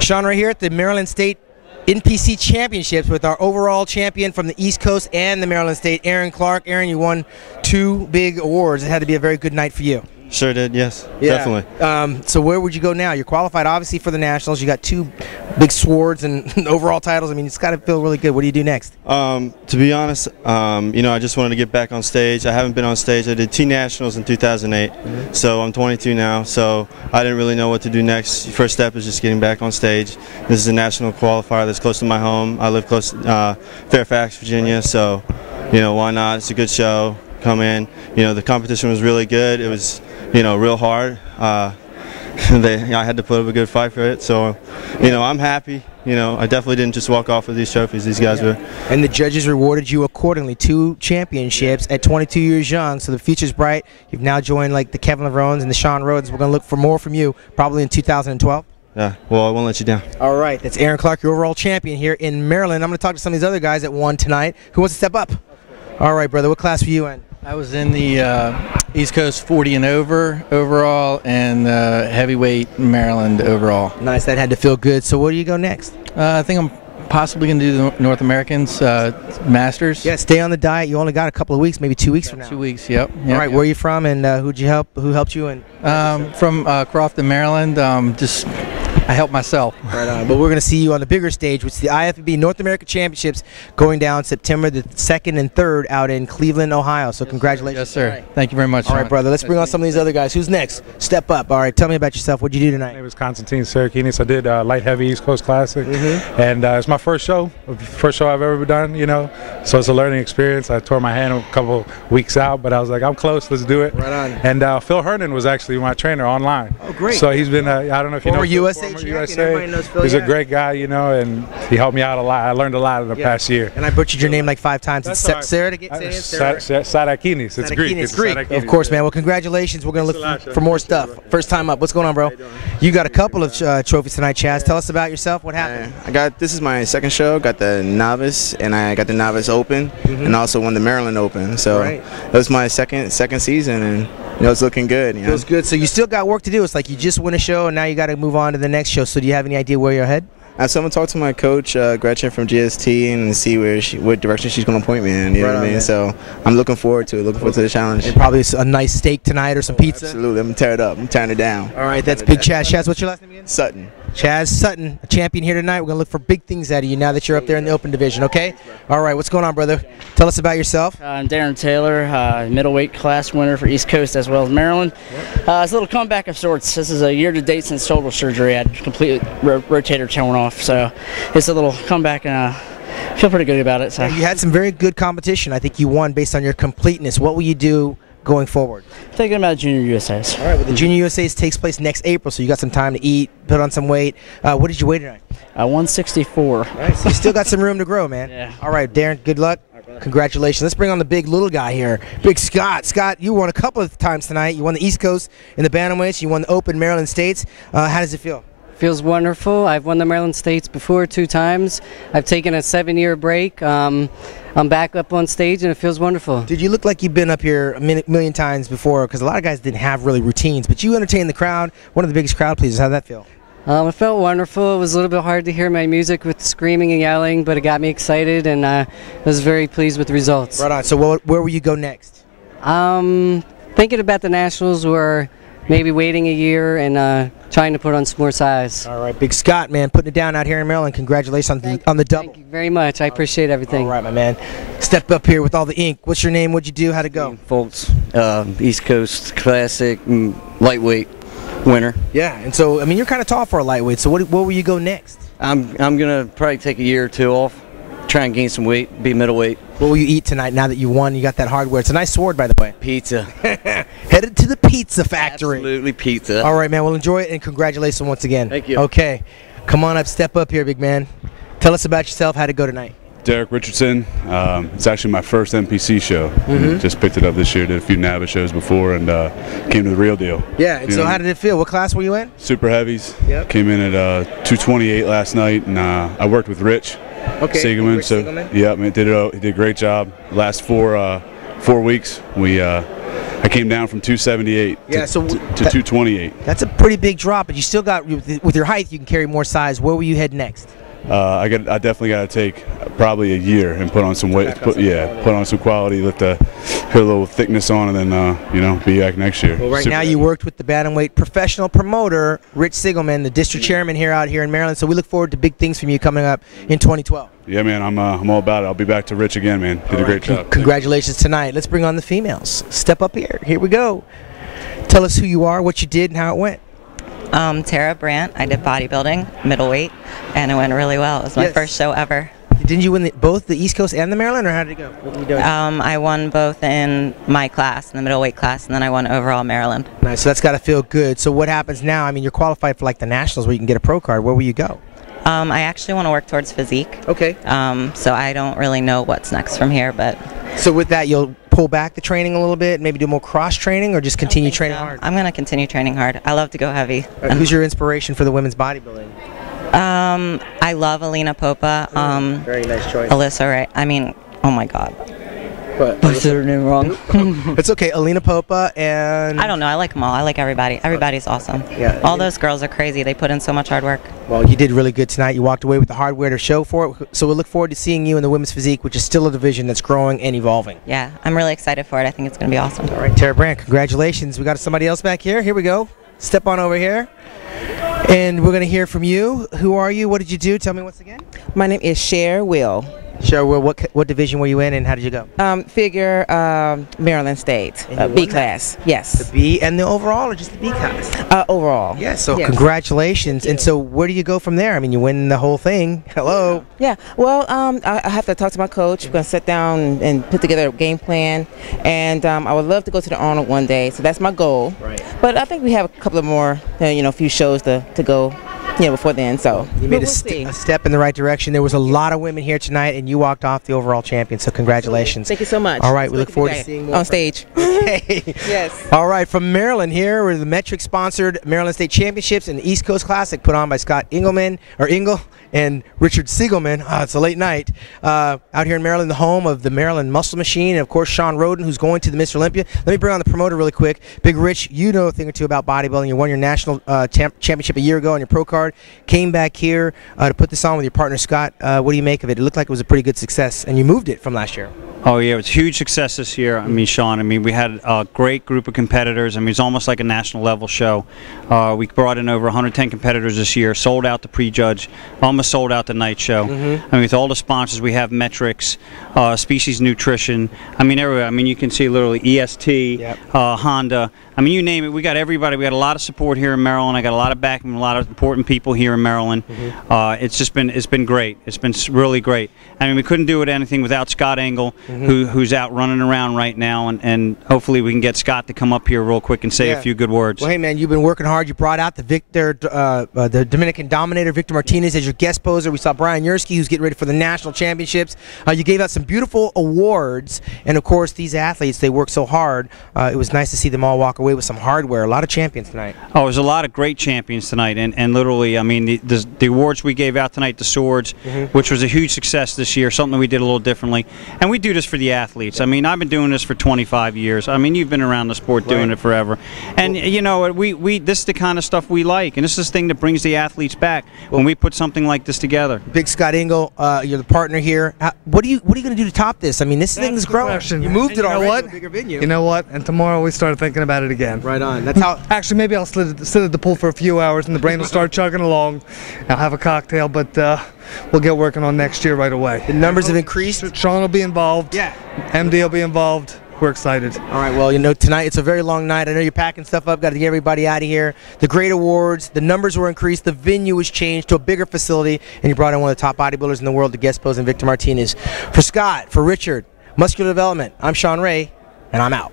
Sean, right here at the Maryland State NPC Championships with our overall champion from the East Coast and the Maryland State, Aaron Clark. Aaron, you won 2 big awards. It had to be a very good night for you. Sure did, yes, definitely. So where would you go now? You're qualified, obviously, for the Nationals. You got 2 big swords and overall titles. I mean, it's got to feel really good. What do you do next? To be honest, I just wanted to get back on stage. I haven't been on stage. I did 2 Nationals in 2008, so I'm 22 now, so I didn't really know what to do next. First step is just getting back on stage. This is a national qualifier that's close to my home. I live close to Fairfax, Virginia, so, why not? It's a good show. Come in. The competition was really good. It was real hard. I had to put up a good fight for it, so I'm happy. I definitely didn't just walk off with these trophies. These guys were. And the judges rewarded you accordingly. 2 championships at 22 years young, so the future's bright. You've now joined like the Kevin Lerones and the Sean Rhodes. We're going to look for more from you probably in 2012. Yeah, well, I won't let you down. All right, that's Aaron Clark, your overall champion here in Maryland. I'm going to talk to some of these other guys that won tonight. Who wants to step up? All right, brother, what class were you in? I was in the East Coast 40 and over overall and heavyweight Maryland overall. Nice, that had to feel good. So where do you go next? I think I'm possibly going to do the North Americans Masters. Yeah, stay on the diet. You only got a couple of weeks, maybe 2 weeks from now. 2 weeks, yep. All right, where are you from and who'd you help? Who helped you? From Crofton, Maryland. I helped myself. Right on. But we're going to see you on the bigger stage, which is the IFBB North American Championships going down September the 2nd and 3rd out in Cleveland, Ohio. So congratulations. Yes, sir. Right. Thank you very much. All right, brother. Let's bring on some of these other guys. Who's next? Step up. All right, tell me about yourself. What'd you do tonight? My name is Constantine Sarakinis. I did Light Heavy East Coast Classic, and it's my first show I've ever done, so it's a learning experience. I tore my hand a couple weeks out, but I was like, I'm close, let's do it. Right on. And Phil Herndon was actually my trainer online. Oh, great. So he's been, I don't know if you know, USA former champion. USA. Everybody knows Phil. He's a great guy, and he helped me out a lot. I learned a lot in the past year. And I butchered your name like 5 times. That's It's Sarah to get Sarakinis. It's Greek. It's Greek. Of course, man. Well, congratulations. We're going to look for more stuff. First time up. What's going on, bro? You got a couple of trophies tonight, Chaz. Tell us about yourself. What happened? This is my second show. Got the Novice, and I got the Novice Open, and also won the Maryland Open. So it was my second season, and it's looking good. Feels good. So you still got work to do. It's like you just win a show, and now you got to move on to the next show. So do you have any idea where you're headed? So I'm gonna talk to my coach, Gretchen from GST, and see what direction she's gonna point me in. You know what I mean? So I'm looking forward to it. Looking forward to the challenge. And probably a nice steak tonight or some pizza. Absolutely. I'm gonna tear it up. I'm tearing it down. All right, that's big Chaz. Chaz, what's your last name again? Sutton. Chaz Sutton, a champion here tonight. We're going to look for big things out of you now that you're up there in the open division, okay? All right, what's going on, brother? Tell us about yourself. I'm Darren Taylor, middleweight class winner for East Coast as well as Maryland. It's a little comeback of sorts. This is a year-to-date since shoulder surgery. I had completely rotator torn off, so it's a little comeback, and I feel pretty good about it. So. Yeah, you had some very good competition. I think you won based on your completeness. What will you do going forward? Thinking about Junior USAs. All right, well, the Junior USAs takes place next April, so you got some time to eat, put on some weight. What did you weigh tonight? 164. All right, so you still got some room to grow, man. Yeah. All right, Darren, good luck. Congratulations. Let's bring on the big little guy here, Big Scott. Scott, you won a couple of times tonight. You won the East Coast in the bantamweights. You won the Open Maryland States. How does it feel? Feels wonderful. I've won the Maryland States before 2 times. I've taken a 7-year break. I'm back up on stage, and it feels wonderful. Did you look like you've been up here a million times before? Because a lot of guys didn't have really routines, but you entertained the crowd. One of the biggest crowd pleasers. How'd that feel? It felt wonderful. It was a little bit hard to hear my music with screaming and yelling, but it got me excited, and I was very pleased with the results. Right on. So where will you go next? Thinking about the Nationals, or maybe waiting a year and trying to put on some more size. All right, Big Scott, man, putting it down out here in Maryland. Congratulations on the double. Thank you very much. I appreciate everything. All right, my man. Step up here with all the ink. What's your name? What'd you do? How'd it go? Folks, East Coast Classic, lightweight winner. Yeah, and so, I mean, you're kind of tall for a lightweight, so where will you go next? I'm going to probably take a year or 2 off, try and gain some weight, be middleweight. What will you eat tonight now that you won? You got that hardware. It's a nice sword, by the way. Pizza. Headed to the pizza factory. Absolutely pizza. All right, man. Well, enjoy it, and congratulations once again. Thank you. Okay. Come on up. Step up here, big man. Tell us about yourself. How'd it go tonight? Derek Richardson. It's actually my first NPC show. Just picked it up this year. Did a few NABA shows before, and came to the real deal. Yeah, and so how did it feel? What class were you in? Super heavies. Yep. Came in at 228 last night, and I worked with Rich Siegelman. So yeah, man, he did a great job. Last 4 weeks, I I came down from 278 to 228. That's a pretty big drop, but you still got, with your height, you can carry more size. Where will you head next? I definitely got to take probably a year and put on some weight. Put on some quality, put a little thickness on, and then be back next year. Well, right now you worked with the bantamweight professional promoter Rich Siegelman, the district chairman out here in Maryland. So we look forward to big things from you coming up in 2012. Yeah, man, I'm all about it. I'll be back to Rich again, man. Did a great job. Congratulations tonight. Let's bring on the females. Step up here. Here we go. Tell us who you are, what you did, and how it went. Tara Brandt. I did bodybuilding, middleweight, and it went really well. It was my first show ever. Didn't you win both the East Coast and the Maryland, or how did it go? What were you doing? I won both in my class, in the middleweight class, and then I won overall Maryland. Nice. So that's got to feel good. So what happens now? I mean, you're qualified for like the nationals where you can get a pro card. Where will you go? I actually want to work towards physique. Okay. So I don't really know what's next from here, but. So with that, you'll pull back the training a little bit, maybe do more cross training, or just continue training hard? I'm going to continue training hard. I love to go heavy. Who's your inspiration for the women's bodybuilding? I love Alina Popa. Very nice choice. Alyssa Ray. I mean, oh my God. What? I said her name wrong. It's okay. Alina Popa and... I don't know. I like them all. I like everybody. Everybody's awesome. Yeah. All those girls are crazy. They put in so much hard work. Well, you did really good tonight. You walked away with the hardware to show for it. So we'll look forward to seeing you in the women's physique, which is still a division that's growing and evolving. Yeah. I'm really excited for it. I think it's going to be awesome. All right, Tara Brandt, congratulations. We got somebody else back here. Here we go. Step on over here. And we're going to hear from you. Who are you? What did you do? Tell me once again. My name is Cher Will. Cher Will, what division were you in and how did you go? Figure Maryland State, B class. Yes. The B and the overall or just the B class? Overall. Yeah, so congratulations. And so where do you go from there? I mean, you win the whole thing. Hello. Yeah, well, I have to talk to my coach. We're going to sit down and put together a game plan. And I would love to go to the Arnold one day. So that's my goal. Right. But I think we have a couple of more, a few shows to go. Before then, so you made a step in the right direction. There was a lot of women here tonight, and you walked off the overall champion. So congratulations! Thank you so much. All right, we look forward to seeing more on stage. Okay. Yes. All right, from Maryland here, we're the Metric-sponsored Maryland State Championships and East Coast Classic, put on by Scott Engel and Richard Siegelman. It's a late night out here in Maryland, the home of the Maryland Muscle Machine, and of course Sean Roden, who's going to the Mr. Olympia. Let me bring on the promoter really quick. Big Rich, you know a thing or two about bodybuilding. You won your national championship a year ago on your pro card. Came back here to put this on with your partner Scott. What do you make of it? It looked like it was a pretty good success, and you moved it from last year. Oh yeah, it was a huge success this year. I mean, Sean, we had a great group of competitors. I mean, it's almost like a national level show. We brought in over 110 competitors this year, sold out the prejudge, almost sold out the night show. I mean, with all the sponsors, we have Metrics, Species Nutrition. I mean, everywhere. I mean, you can see literally EST, Honda. I mean, you name it. We got everybody. We got a lot of support here in Maryland. I got a lot of backing from a lot of important people here in Maryland. It's been great. It's been really great. I mean, we couldn't do it anything without Scott Engel, who's out running around right now, and hopefully we can get Scott to come up here real quick and say a few good words. Well, hey man, you've been working hard. You brought out the Dominican Dominator, Victor Martinez, as your guest poser. We saw Brian Yersky, who's getting ready for the national championships. You gave out some beautiful awards, and of course these athletes, they work so hard. It was nice to see them all walk away with some hardware. A lot of champions tonight. Oh, there's a lot of great champions tonight, and literally, I mean, the awards we gave out tonight, the swords, which was a huge success this year, something we did a little differently. And we do this for the athletes. I mean, I've been doing this for 25 years. I mean, you've been around the sport doing it forever. And you know, this is the kind of stuff we like, and this is the thing that brings the athletes back when we put something like this together. Big Scott Engel, you're the partner here. What are you going to do to top this? I mean, this thing is growing. Question. You moved it already to a bigger venue. You know what? And tomorrow we started thinking about it again. Right on. That's how. Actually, maybe I'll sit at the pool for a few hours, and the brain will start chugging along. I'll have a cocktail, but we'll get working on next year right away. The numbers have increased. Sean will be involved. Yeah. MD will be involved. We're excited. All right, well, you know, tonight it's a very long night. I know you're packing stuff up. Got to get everybody out of here. The great awards, the numbers were increased, the venue was changed to a bigger facility, and you brought in one of the top bodybuilders in the world to guest pose, and Victor Martinez. For Scott, for Richard, Muscular Development, I'm Sean Ray, and I'm out.